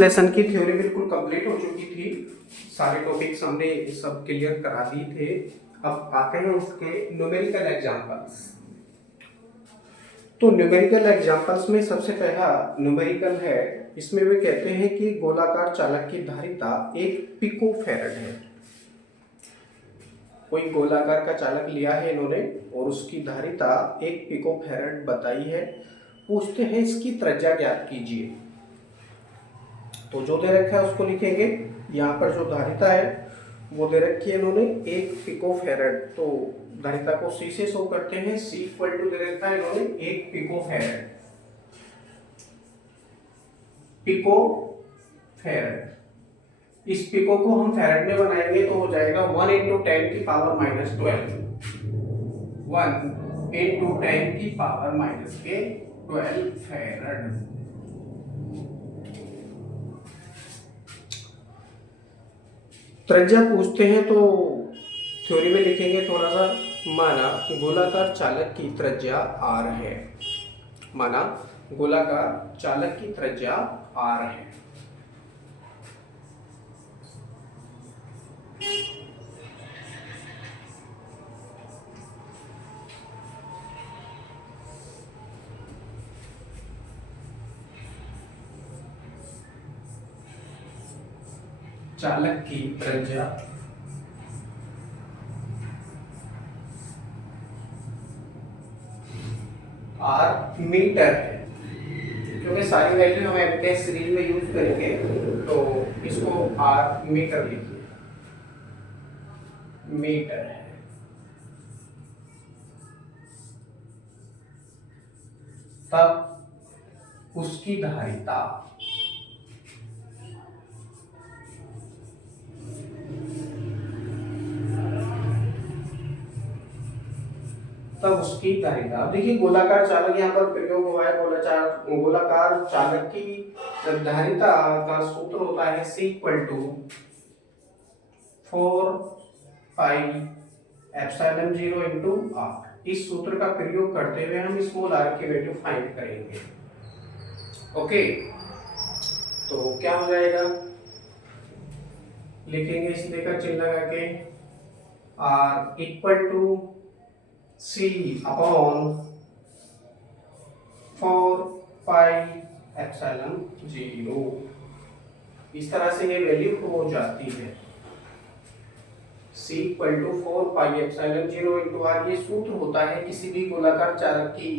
Lesson की theory बिल्कुल complete हो चुकी थी, सारे टॉपिक्स हमने सब क्लियर करा दिए थे। अब आते हैं उसके न्यूमेरिकल एग्जांपल्स। तो न्यूमेरिकल एग्जांपल्स में सबसे पहला न्यूमेरिकल है, इसमें वे कहते हैं कि गोलाकार चालक की धारिता 1 पिकोफैरड है। कोई गोलाकार का चालक लिया है इन्होंने और उसकी धारिता 1 पिकोफैरड बताई है। पूछते हैं इसकी त्रिज्या ज्ञात कीजिए। तो जो दे रखा है उसको लिखेंगे। यहाँ पर जो धारिता है वो दे रखी है इन्होंने 1 पिकोफैरड, तो धारिता को C से शो करते हैं। C इक्वल टू दे रखा है इन्होंने 1 पिकोफैरड। पिकोफैरड, इस पिको को हम फैरड में बनाएंगे तो हो जाएगा 1 इंटू 10 की पावर माइनस 12, 1 इंटू 10 की पावर माइनस के 12 फैरड। त्रिज्या पूछते हैं तो थ्योरी में लिखेंगे थोड़ा सा। माना गोलाकार चालक की त्रिज्या r है, माना गोलाकार चालक की त्रिज्या r है। चालक की त्रिज्या r मीटर है, क्योंकि सारी वैल्यू हम एमकेएस सीरीज में यूज करेंगे तो इसको r मीटर लिखिए, मीटर है। तब उसकी धारिता अब देखिए गोलाकार चालक यहाँ पर प्रयोग हुआ है। गोलाकार चालक की धारिता का सूत्र होता है C equal to 4 pi epsilon 0 into r। इस सूत्र का प्रयोग करते हुए हम स्मॉल r की वैल्यू फाइंड करेंगे। ओके, तो क्या हो जाएगा, लिखेंगे इसलिए का चिन्ह लगा के r equal to C upon 4 pi epsilon 0। इस तरह से ये वैल्यू हो जाती है C equal to 4 pi epsilon 0 into r। ये सूत्र होता है किसी भी गोलाकार चालक की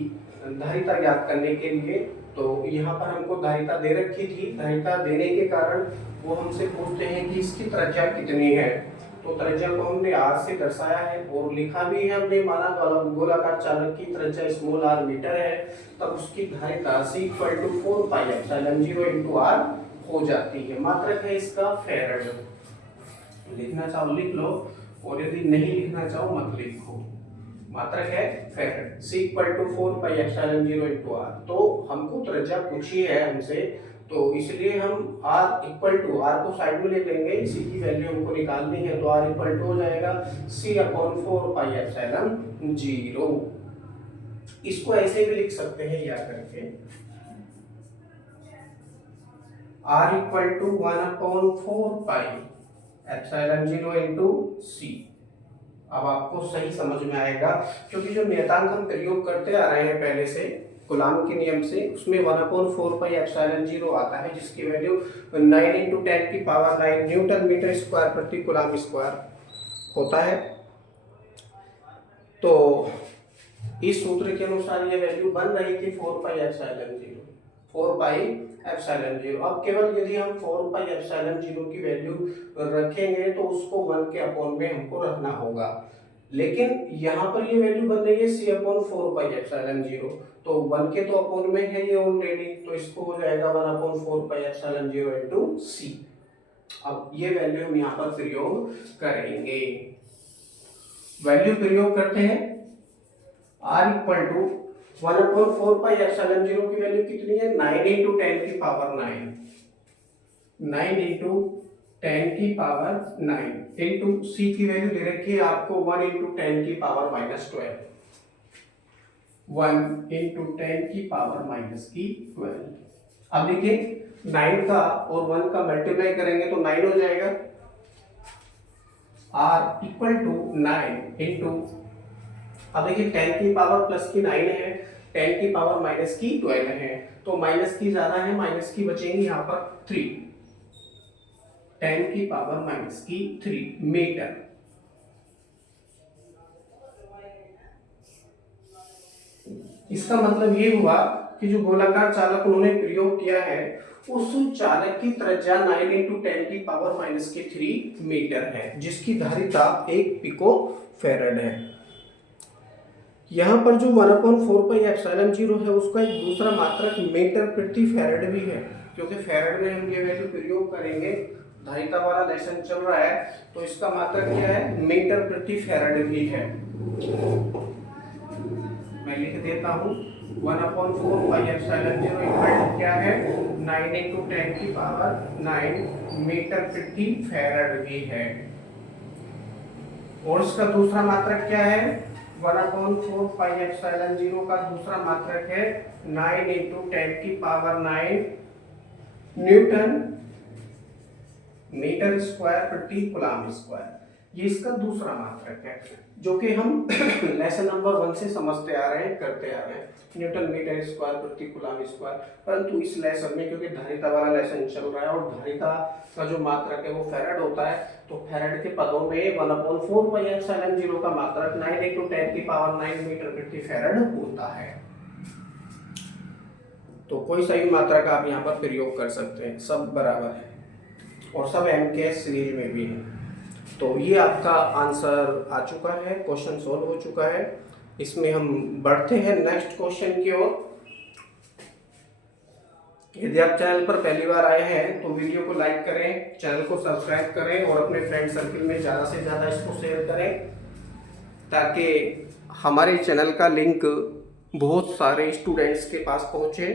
धारिता ज्ञात करने के लिए। तो यहाँ पर हमको धारिता दे रखी थी, धारिता देने के कारण वो हमसे पूछते हैं कि इसकी त्रिज्या कितनी है। तो त्रिज्या को हमने r से दर्शाया है और लिखा भी है हमने। माना गोलाकार चालक की त्रिज्या स्मॉल r मीटर है, तब उसकी धारिता C equal to 4 pi epsilon 0 into r हो जाती है। मात्रक है इसका फैरड। लिखना चाहो लिख लो और यदि नहीं लिखना चाहो मत लिखो। मात्रक है farad. C equal to 4 pi epsilon 0 into r। तो हमको त्रिज्या पूछी है हमसे, तो इसलिए हम r इक्वल टू, r को साइड में ले लेंगे, इसी की वैल्यू हमको निकालनी है। तो r इक्वल टू हो जाएगा C अपॉन 4 पाई एप्सिलॉन 0। इसको ऐसे भी लिख सकते हैं या करके r equal to 1 upon 4 pi epsilon 0 into C। अब आपको सही समझ में आएगा, क्योंकि जो नियतांक हम प्रयोग करते आ रहे हैं पहले से कूलाम के नियम से, उसमें 1/4 पाई एप्सिलॉन 0 आता है, जिसकी वैल्यू 9 इंटू 10 की पावर 9 न्यूटन मीटर स्क्वायर प्रति कूलाम स्क्वायर होता है। तो इस सूत्र के अनुसार ये वैल्यू बन रही थी 4 पाई एप्सिलॉन 0, 4 पाई एप्सिलॉन 0। अब केवल यदि हम 4 पाई एप्सिलॉन 0 की वैल्यू रखेंगे तो उसको 1 के अपॉन में हमको रखना होगा, लेकिन यहाँ पर ये वैल्यू बन रही है C अपॉन 4 पाई एप्सिलॉन 0, तो 1 के तो अपॉन में है ये ऑलरेडी, तो इसको हो जाएगा 1 upon 4 pi epsilon 0 into C। अब ये वैल्यू हम यहाँ पर प्रयोग करेंगे। वैल्यू प्रयोग करते हैं। R equal to 1/4 pi epsilon 0 की वैल्यू कितनी है, 9 इंटू 10 की पावर 9, 9 इंटू 10 की पावर 9 इंटू C की वैल्यू दे रखी है आपको 1 इंटू 10 की पावर माइनस 12, 1 इंटू 10 की पावर माइनस की 12। अब देखिए 9 का और 1 का मल्टीप्लाई करेंगे तो 9 हो जाएगा। r इक्वल टू 9 इंटू, अब देखिए 10 की पावर प्लस की 9 है, 10 की पावर माइनस की 12 है, तो माइनस की ज्यादा है, माइनस की बचेंगी यहाँ पर 3, 10 की पावर माइनस की 3 मीटर। इसका मतलब ये हुआ कि जो गोलाकार चालक उन्होंने प्रयोग किया है उस चालक की त्रिज्या 9 इंटू 10 की पावर माइनस की 3 मीटर है, जिसकी धारिता 1 पिको फैरड है। यहाँ पर जो 1/4 पाई एप्सिलॉन 0 है उसका एक दूसरा मात्रक मीटर प्रति फैरड भी है, क्योंकि फैरड में हम ये वैल्यू प्रयोग करेंगे। धारिता वाला लेसन चल रहा है तो इसका मात्रक क्या है, मीटर प्रति फैरड भी है। मैं लिख देता हूँ 1/4 पाई एप्सिलॉन 0 इक्वल क्या है, 9 इंटू 10 की पावर 9 मीटर प्रति फैरड भी है। और इसका दूसरा मात्रक क्या है, 1/4 पाई एप्सिलॉन 0 का दूसरा मात्रक है 9 इंटू 10 की पावर 9 न्यूटन मीटर स्क्वायर प्रति कूलम स्क्वायर। ये इसका दूसरा मात्रक है, जो कि हम लेसन नंबर 1 से समझते आ रहे हैं, करते आ रहे हैं, न्यूटन मीटर स्क्वायर प्रति कूलम स्क्वायर। परंतु इस लेसन में क्योंकि धारिता वाला लेसन चल रहा है और धारिता का जो मात्रक है वो फैरड होता है, तो फैरड के पदों में 1/4 पाई एप्सिलॉन 0 का मात्रक 9 इंटू 10 की पावर 9 मीटर प्रति फैरड होता है। तो कोई सा भी मात्रक आप यहाँ पर प्रयोग कर सकते हैं, सब बराबर है और सब एमकेएस सीरीज में भी है। तो ये आपका आंसर आ चुका है, क्वेश्चन सॉल्व हो चुका है। इसमें हम बढ़ते हैं नेक्स्ट क्वेश्चन की ओर। यदि आप चैनल पर पहली बार आए हैं तो वीडियो को लाइक करें, चैनल को सब्सक्राइब करें और अपने फ्रेंड सर्कल में ज़्यादा से ज़्यादा इसको शेयर करें, ताकि हमारे चैनल का लिंक बहुत सारे स्टूडेंट्स के पास पहुँचे।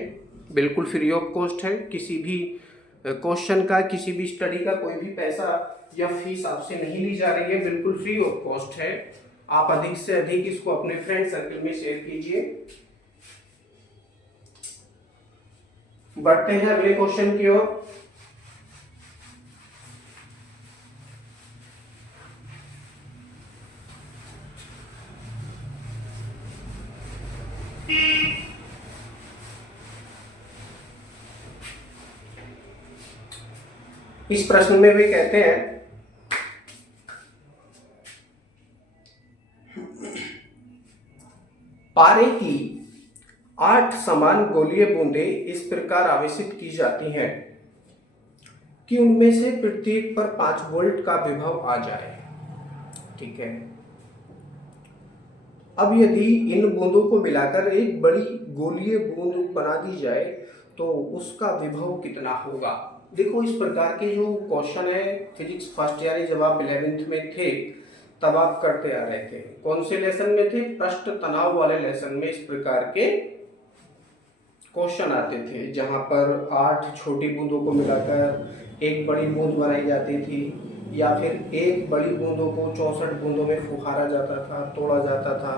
बिल्कुल फ्री ऑफ कॉस्ट है, किसी भी क्वेश्चन का, किसी भी स्टडी का कोई भी पैसा या फीस आपसे नहीं ली जा रही है, बिल्कुल फ्री ऑफ कॉस्ट है। आप अधिक से अधिक इसको अपने फ्रेंड सर्कल में शेयर कीजिए। बढ़ते हैं अगले क्वेश्चन की ओर। इस प्रश्न में भी कहते हैं पारे की 8 समान गोलीय बूंदें इस प्रकार आवेशित की जाती हैं कि उनमें से प्रत्येक पर 5 वोल्ट का विभव आ जाए। ठीक है, अब यदि इन बूंदों को मिलाकर एक बड़ी गोलीय बूंद बना दी जाए तो उसका विभव कितना होगा। देखो, इस प्रकार के जो क्वेश्चन है फिजिक्स फर्स्ट ईयर जब आप 11th में थे तब आप करते आ रहे थे। कौन से लेसन में थे, पृष्ठ तनाव वाले लेसन में इस प्रकार के क्वेश्चन आते थे, जहां पर 8 छोटी बूंदों को मिलाकर एक बड़ी बूंद बनाई जाती थी, या फिर एक बड़ी बूंदों को 64 बूंदों में फुहारा जाता था, तोड़ा जाता था,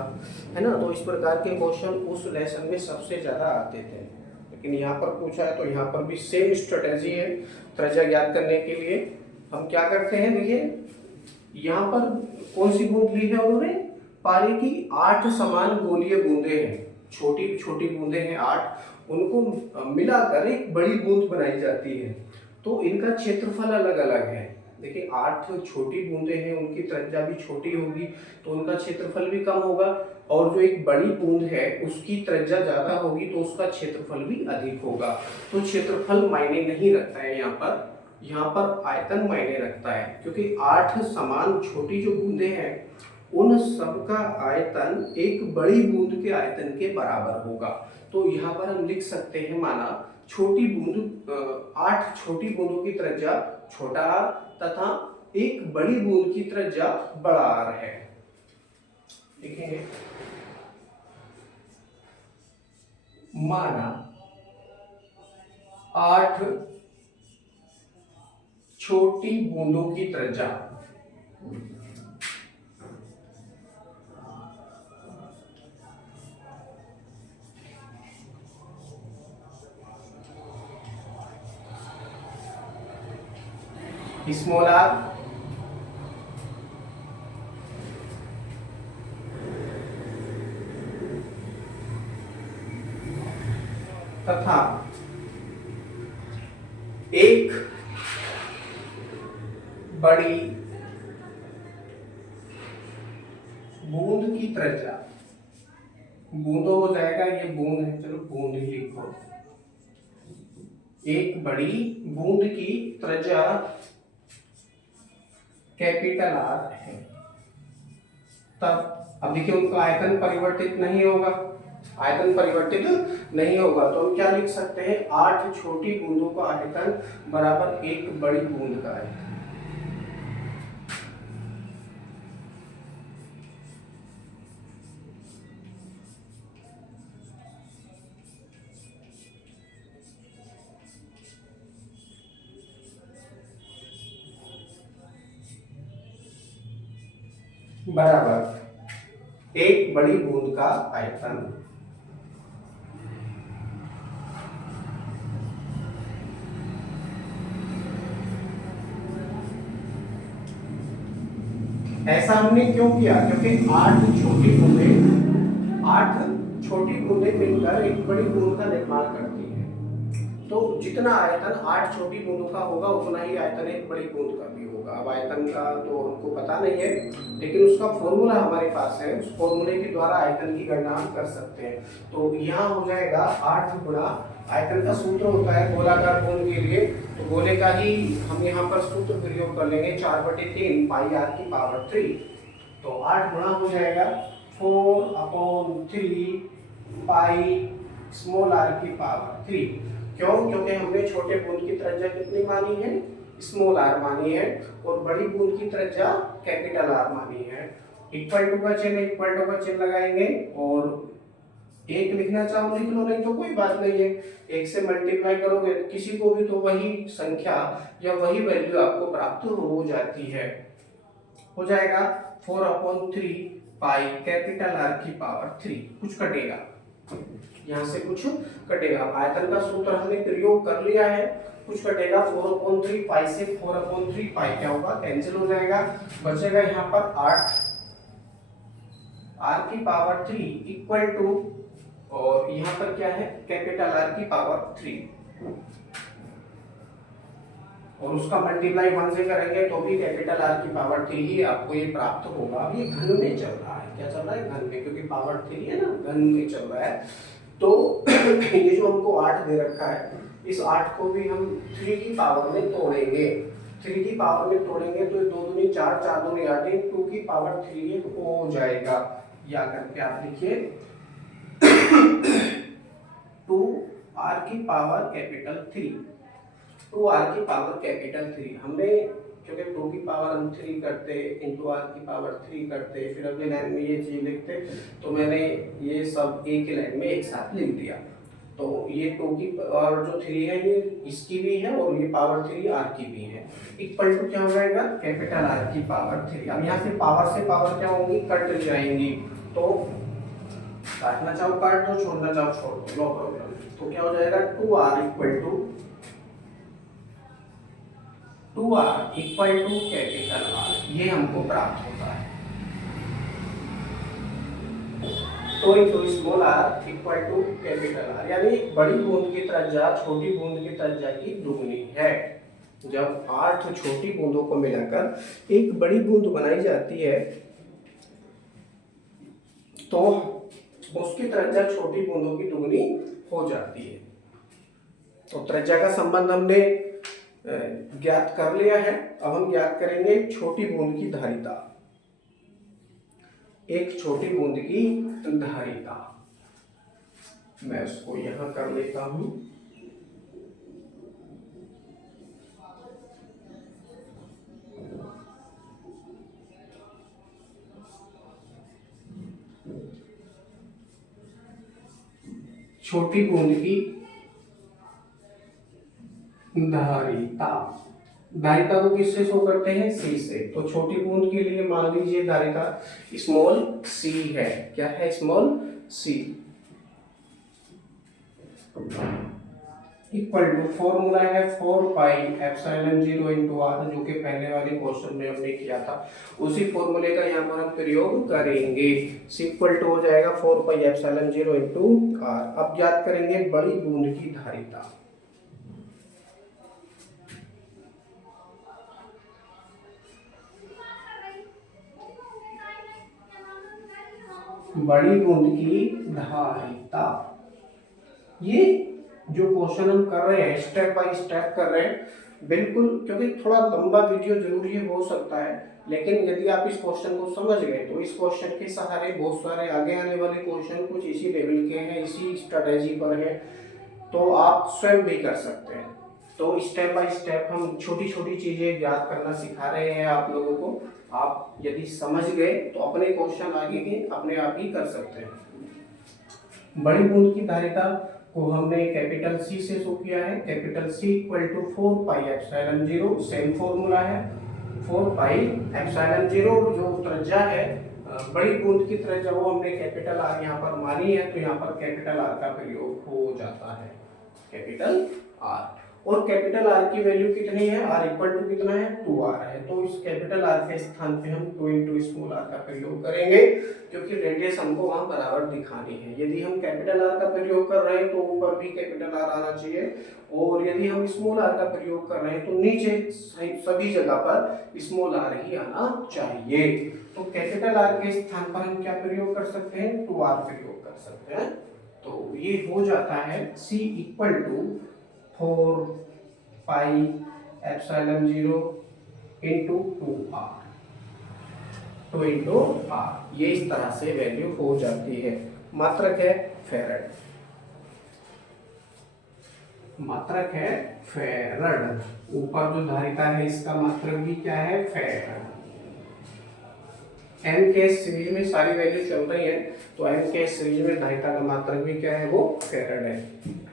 है ना। तो इस प्रकार के क्वेश्चन उस लेसन में सबसे ज़्यादा आते थे। लेकिन यहाँ पर पूछा है तो यहाँ पर भी सेम स्ट्रेटेजी है त्रिज्या ज्ञात करने के लिए। हम क्या करते हैं, देखिए यहाँ पर कौन सी बूंद ली है उन्होंने, पारे की 8 समान गोलीय बूंदें हैं, छोटी छोटी बूंदें हैं 8, उनको मिलाकर एक बड़ी बूंद बनाई जाती है। तो इनका क्षेत्रफल अलग अलग है। देखिए 8 छोटी बूंदें हैं, उनकी त्रिज्या भी छोटी होगी तो उनका क्षेत्रफल भी कम होगा, और जो एक बड़ी बूंद है उसकी त्रिज्या ज्यादा होगी तो उसका क्षेत्रफल भी अधिक होगा। तो क्षेत्रफल मायने नहीं रखता है यहाँ पर आयतन मायने रखता है, क्योंकि 8 समान छोटी जो बूंदें हैं उन सब का आयतन एक बड़ी बूंद के आयतन के बराबर होगा। तो यहाँ पर हम लिख सकते हैं, माना छोटी बूंद 8 छोटी बूंदों की त्रिज्या छोटा r तथा एक बड़ी बूंद की त्रिज्या बड़ा r है। देखेंगे, माना 8 छोटी बूंदों की त्रिज्या स्मॉल आर तथा एक बड़ी बूंद की त्रिज्या, बूंदो हो जाएगा, ये बूंद है, चलो बूंद ही लिखो, एक बड़ी बूंद की त्रिज्या कैपिटल आर है, तब अब देखिए उनका आयतन परिवर्तित नहीं होगा, आयतन परिवर्तित नहीं होगा, तो हम क्या लिख सकते हैं, 8 छोटी बूंदों का आयतन बराबर एक बड़ी बूंद का आयतन। बराबर एक बड़ी बूंद का आयतन। ऐसा हमने क्यों किया, क्योंकि 8 छोटी बूंदें मिलकर एक बड़ी बूंद का निर्माण करती हैं। तो जितना आयतन 8 छोटी बूंदों का होगा उतना ही आयतन एक बड़ी बूंद का भी होगा। अब आयतन का तो हमको पता नहीं है, लेकिन उसका फॉर्मूला हमारे पास है, उस फॉर्मूले के द्वारा आयतन की गणना हम कर सकते हैं। तो यहाँ हो जाएगा 8 गुणा, आयतन का सूत्र होता है गोलाकार बूंद के लिए, तो गोले का ही हम यहाँ पर सूत्र प्रयोग कर लेंगे, 4/3 पाई आर की पावर 3। तो 8 गुणा हो जाएगा 4/3 पाई स्मॉल आर की पावर 3। क्यों? क्योंकि हमने छोटे बूंद की त्रिज्या कितनी मानी है, स्मॉल आर मानी है, और बड़ी बूंद की त्रिज्या कैपिटल आर मानी है। इक्वल टू का चिन्ह लगाएंगे, और एक लिखना चाहो लिख लो, नहीं तो कोई बात नहीं है, एक से मल्टीप्लाई करोगे किसी को भी तो वही संख्या या वही वैल्यू आपको प्राप्त हो जाती है। हो जाएगा 4/3 पाई कैपिटल आर की पावर 3। कुछ कटेगा, यहाँ से कुछ कटेगा, आयतन का सूत्र हमने प्रयोग कर लिया है, कुछ कटेगा, 4/3 पाई से 4/3 पाई क्या होगा, कैंसिल हो जाएगा, बचेगा यहाँ पर 8 आर की पावर 3 इक्वल टू, और यहाँ पर क्या है, कैपिटल आर की पावर 3, और उसका मल्टीप्लाई 1 से करेंगे तो भी कैपिटल आर की पावर 3 ही आपको ये प्राप्त होगा। अब ये घन में चल रहा है, क्या चल रहा है, घन में, क्योंकि पावर 3 है ना, घन में चल रहा है। तो ये जो हमको 8 दे रखा है, इस 8 को भी हम 3 की पावर में तोड़ेंगे, 3 की पावर में तोड़ेंगे तो 2 दूनी 4, 4 दूनी 8, 2 की पावर 3 हो जाएगा। या करके आप लिखिए 2 आर की पावर कैपिटल 3, 2 आर की पावर कैपिटल 3। हमने क्योंकि 2 की पावर हम 3 करते, इंटू आर की पावर 3 करते, फिर अगली लाइन में ये चीज लिखते, तो मैंने ये सब एक ही लाइन में एक साथ लिख दिया। तो ये 2 की पावर जो 3 है ये इसकी भी है, और ये पावर 3 आर की भी है, इक्वल टू क्या हो जाएगा, कैपिटल आर की पावर 3। अब यहाँ से पावर क्या होंगी, कट जाएंगी, तो काटना चाहो काट दो, छोड़ना चाहो छोड़ दो, नो प्रॉब्लम। तो क्या हो जाएगा, 2r equal to capital are, ये हमको प्राप्त होता है। 2 into small R equal to capital R, यानी बड़ी बूंद की त्रिज्या छोटी बूंद की त्रिज्या की दुगनी है। जब 8 छोटी बूंदों को मिलाकर एक बड़ी बूंद बनाई जाती है, तो उसकी त्रिज्या छोटी बूंदों की दुगनी हो जाती है। तो त्रिज्या का संबंध हमने ज्ञात कर लिया है। अब हम ज्ञात करेंगे छोटी बूंद की धारिता, एक छोटी बूंद की धारिता, मैं उसको यहां कर लेता हूं। छोटी बूंद की धारिता, धारिता को किससे शो करते हैं, सी से। तो छोटी बूंद के लिए मान लीजिए धारिता स्मॉल सी है, क्या है, small C. Equal to formula है 4 पाई एप्सिलॉन 0 इंटू आर, जो कि पहले वाले क्वेश्चन में हमने किया था, उसी फॉर्मूले का यहाँ पर हम प्रयोग करेंगे। इक्वल टू हो जाएगा 4 पाई एप्सिलॉन 0 इंटू आर। अब ज्ञात करेंगे बड़ी बूंद की धारिता। बड़ी बूंद की धारिता, ये जो क्वेश्चन हम कर रहे हैं स्टेप बाय स्टेप कर रहे हैं बिल्कुल, क्योंकि थोड़ा लंबा वीडियो जरूरी हो सकता है, लेकिन यदि आप इस क्वेश्चन को समझ गए तो इस क्वेश्चन के सहारे बहुत सारे आगे आने वाले क्वेश्चन कुछ इसी लेवल के हैं, इसी स्ट्रेटेजी पर है, तो आप स्वयं भी कर सकते हैं। तो स्टेप बाय स्टेप हम छोटी छोटी चीजें याद करना सिखा रहे हैं आप लोगों को। आप यदि समझ गए तो अपने क्वेश्चन आगे के अपने आप ही कर सकते हैं। बड़ी बूंद की धारिता को हमने कैपिटल सी से शो किया है। Capital C equal to 4 pi epsilon 0, same formula है 4 पाई एप्सिलॉन 0। जो त्रिज्या है बड़ी बूंद की त्रिज्या वो हमने कैपिटल आर यहाँ पर मानी है, तो यहाँ पर कैपिटल आर का प्रयोग हो जाता है, कैपिटल आर। और कैपिटल आर की वैल्यू कितनी है, आर इक्वल टू कितना है 2r है, तो इस कैपिटल आर के स्थान पे हम 2 इंटू स्मॉल आर का प्रयोग करेंगे, क्योंकि रेडियस हमको वहां बराबर दिखानी है। यदि हम कैपिटल आर का प्रयोग कर रहे हैं तो ऊपर भी कैपिटल आर आना चाहिए, और यदि हम स्मॉल आर का प्रयोग कर रहे हैं तो नीचे सभी जगह पर स्मॉल आर ही आना चाहिए। तो कैपिटल आर के स्थान पर हम क्या प्रयोग कर सकते हैं, 2r प्रयोग कर सकते हैं। तो ये हो जाता है c equal to 4 pi epsilon 0 into 2r, 2 into R. ये इस तरह से वैल्यू हो जाती है। मात्रक है फैरड, मात्रक है फैरड। ऊपर जो धारिता है इसका मात्रक भी क्या है, फैरड। एम के सीरीज में सारी वैल्यू चल रही है, तो एम के सीरीज में धारिता का मात्रक भी क्या है, वो फैरड है।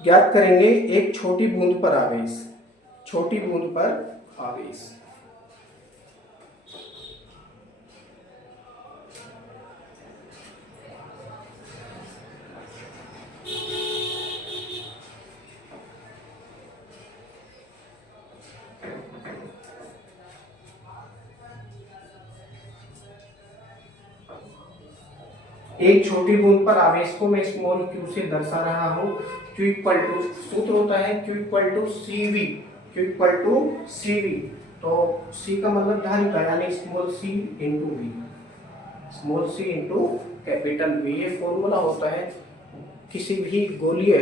ज्ञात करेंगे एक छोटी बूंद पर आवेश, छोटी बूंद पर आवेश। एक छोटी बूंद पर आवेश को मैं स्मॉल q से दर्शा रहा हूं। q इक्वल टू, सूत्र होता है q equal to cv, q equal to cv। तो c का मतलब धारिता यानी small c into v, small c into capital V। ये फॉर्मूला होता है किसी भी गोलीय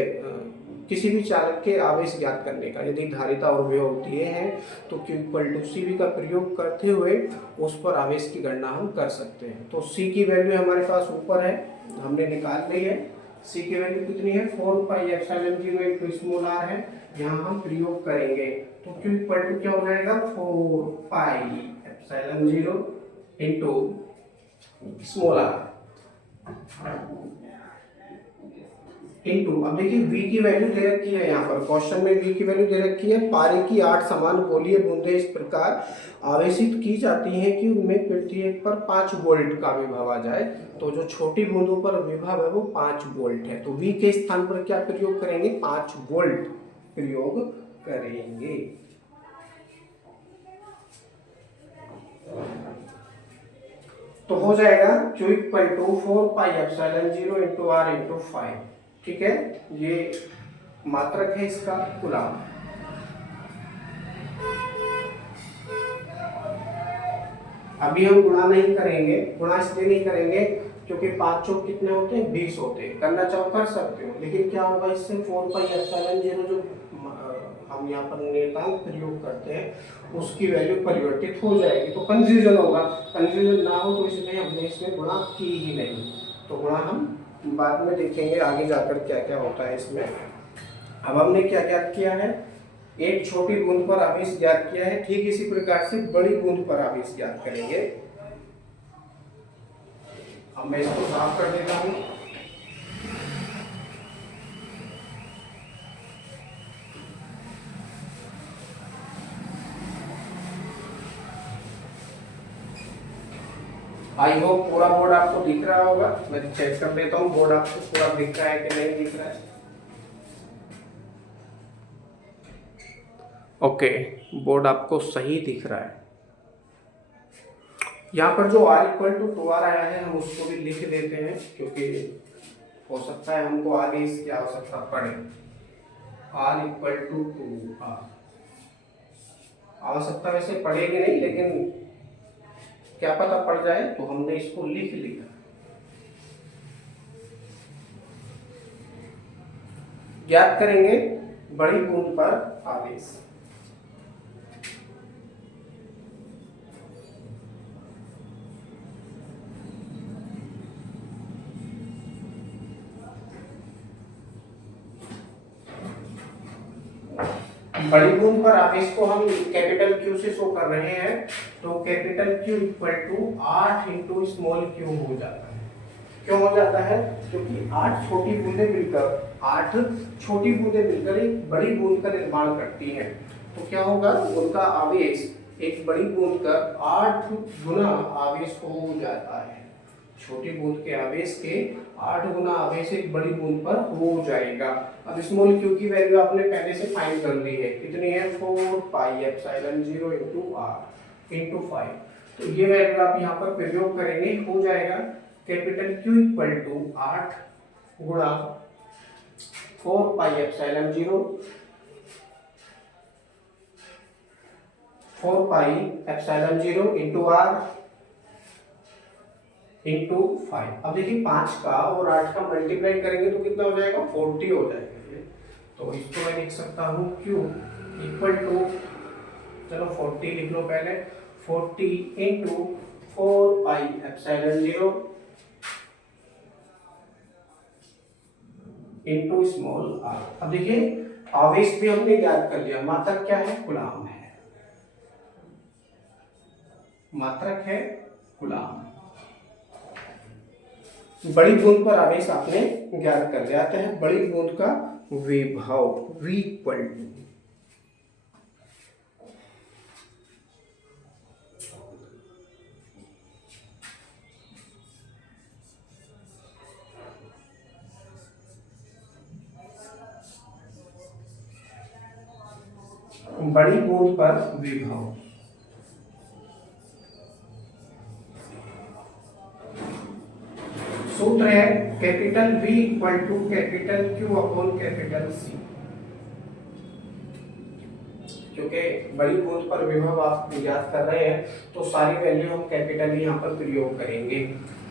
किसी भी चालक के आवेश ज्ञात करने का। यदि धारिता और विभव दिए हैं तो q इक्वल टू cv का प्रयोग करते हुए उस पर आवेश की गणना हम कर सकते हैं। तो c की वैल्यू हमारे पास ऊपर है, हमने निकाल ली है। c की वैल्यू कितनी है, 4 pi epsilon 0 into small r है, यहाँ हम प्रयोग करेंगे। तो q इक्वल टू क्या हो जाएगा, 4 pi epsilon 0 into small r into, अब देखिए v की वैल्यू दे रखी है यहाँ पर क्वेश्चन में, v की वैल्यू दे रखी है। पारे की 8 समान गोलीय बूंदें इस प्रकार आवेशित की जाती हैं कि उनमें प्रत्येक पर 5 वोल्ट का विभव आ जाए। तो जो छोटी बूंदों पर विभव है वो 5 वोल्ट है, तो v के स्थान पर क्या प्रयोग करेंगे, 5 वोल्ट प्रयोग करेंगे। तो हो जाएगा q equal to 4 pi epsilon 0 into r into 5। ठीक है, ये मात्रक है इसका कूलम। अभी हम गुणा नहीं करेंगे, गुणा इसलिए नहीं करेंगे क्योंकि 5 चौक कितने होते हैं, 20 होते हैं। करना चाहो कर सकते हो, लेकिन क्या होगा इससे 4 पाई एप्सिलॉन 0 जो हम यहाँ पर नियतांक प्रयोग करते हैं उसकी वैल्यू परिवर्तित हो जाएगी, तो कंफ्यूजन होगा। कंफ्यूजन ना हो तो इसलिए हमने इसमें गुणा की ही नहीं। तो गुणा हम बाद में देखेंगे आगे जाकर क्या क्या होता है इसमें। अब हमने क्या ज्ञात किया है, एक छोटी बूंद पर आवेश ज्ञात किया है, ठीक इसी प्रकार से बड़ी बूंद पर आवेश ज्ञात करेंगे। अब मैं इसको साफ कर देता हूं। आई होप पूरा बोर्ड आपको दिख रहा होगा। मैं चेक कर देता हूँ बोर्ड आपको पूरा दिख रहा है कि नहीं दिख रहा है। ओके, बोर्ड आपको सही दिख रहा है। यहाँ पर जो r इक्वल टू 2r आया है हम उसको भी लिख देते हैं, क्योंकि हो सकता है हमको आगे इसकी आवश्यकता पड़े। r इक्वल टू 2r, आवश्यकता वैसे पड़ेगी नहीं, लेकिन क्या पता पड़ जाए, तो हमने इसको लिख लिया। ज्ञात करेंगे बड़ी बूंद पर आवेश। बड़ी बूंद पर आवेश को हम कैपिटल Q से शो कर रहे हैं, तो capital Q equal to 8 into small q हो जाता है। क्यों हो जाता है? क्योंकि 8 छोटी बूंदें मिलकर एक बड़ी बूंद का निर्माण करती हैं। तो क्या होगा, उनका आवेश एक बड़ी बूंद का 8 गुना आवेश हो जाता है। छोटी बूंद के आवेश के 8 गुना आवेश एक बड़ी बूंद पर हो जाएगा। अब स्मॉल q की वैल्यू आपने पहले से फाइंड कर ली है, कितनी है? 4 pi epsilon 0 into r into 5। तो ये वैल्यू आप यहाँ पर प्रयोग करेंगे, हो जाएगा कैपिटल Q इक्वल टू 8 गुणा 4 pi epsilon 0 4 pi epsilon 0 into r into 5। अब देखिए 5 का और 8 का मल्टीप्लाई करेंगे तो कितना हो जाएगा? 40 हो जाएगा। तो इसको मैं लिख सकता हूँ Q इक्वल टू, चलो 40 लिख लो पहले, 40 into 4 pi epsilon 0 into small r। अब देखिए आवेश भी हमने ज्ञात कर लिया, मात्रक क्या है? कूलाम है, मात्रक है कूलाम। बड़ी बूंद पर आवेश आपने ज्ञात कर लिया। आता है बड़ी बूंद का विभव, V इक्वल टू, बड़ी बूंद पर विभव। सूत्र है capital V equal to capital Q upon capital C। क्योंकि बड़ी बूंद पर विभव आप याद कर रहे हैं, तो सारी वैल्यू हम कैपिटल ही यहाँ पर प्रयोग करेंगे।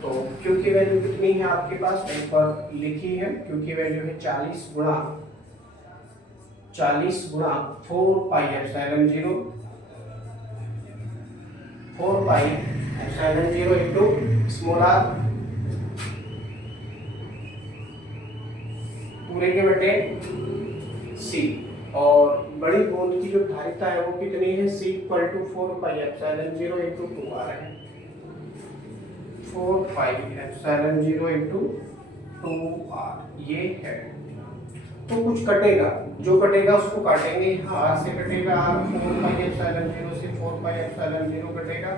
तो Q की वैल्यू कितनी है आपके पास? ऊपर लिखी है, Q की वैल्यू है 40 गुणा 4 pi epsilon 0 into small r पूरे के बटे C। और बड़ी बूंद की जो धारिता है वो कितनी है? C equal to 4 pi epsilon 0 into 2r है, 4 पाई एप्सिलॉन 0 इंटू 2r ये है। तो कुछ कटेगा, जो कटेगा उसको काटेंगे, यहाँ r से कटेगा, r 4 पाई एप्सिलॉन 0 से 4 पाई एप्सिलॉन 0 कटेगा,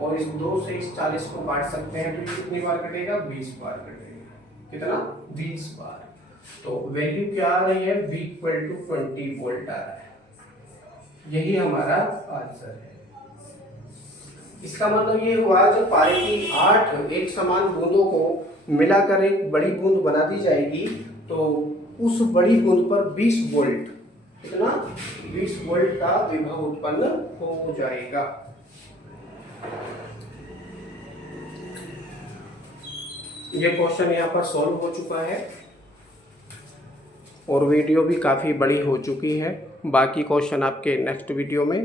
और इस 2 से इस 40 को काट सकते हैं, तो कितनी बार कटेगा? 20 बार कटेगा। कितना? 20 बार। तो वैल्यू क्या आ रही है? V इक्वल टू 20 वोल्ट आ रहा है। यही हमारा आंसर है। इसका मतलब ये हुआ, जब पारे की 8 एक समान बूंदों को मिलाकर एक बड़ी बूंद बना दी जाएगी, तो उस बड़ी बूंद पर 20 वोल्ट, कितना? 20 वोल्ट का विभव उत्पन्न हो जाएगा। ये क्वेश्चन यहाँ पर सॉल्व हो चुका है, और वीडियो भी काफ़ी बड़ी हो चुकी है। बाकी क्वेश्चन आपके नेक्स्ट वीडियो में